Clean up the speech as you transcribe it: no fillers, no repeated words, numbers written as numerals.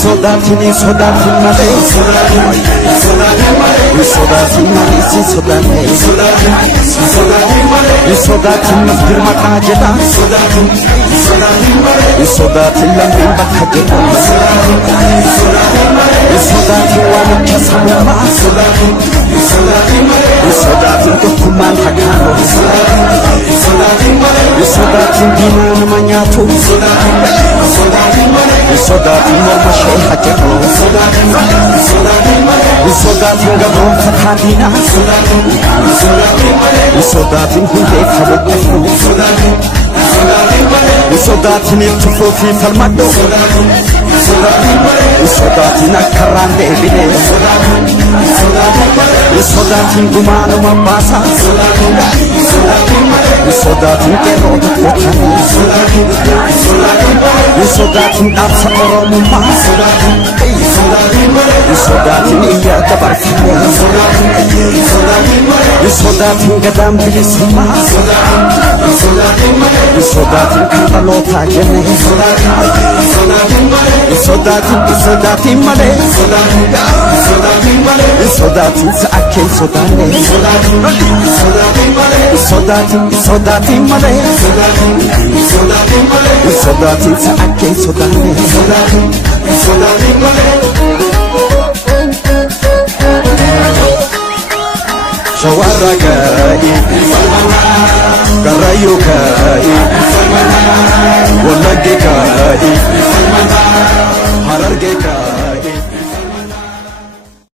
sodatini male sodatin girma tajeda sodatin lambi bakajeda sodatin wani kasama sodatin dokuman hakano sodatin dinan manyatu sodatin mashay haketo sodatin gabon fatadina sodatin hunde khabatu sodatin tufofi falmado sodatin akarande bile sodatin gumano mambasa sodatin kero kotani sodatin apsa oromuma sodatin iya kabarfine sodatin gadam bilisuma sodatin kanalota jene sodatin male sodatin saaken sodane sodatin male sodatin saaken sodane شوارقائي قريوكائي ولقيكائي حررقيكائي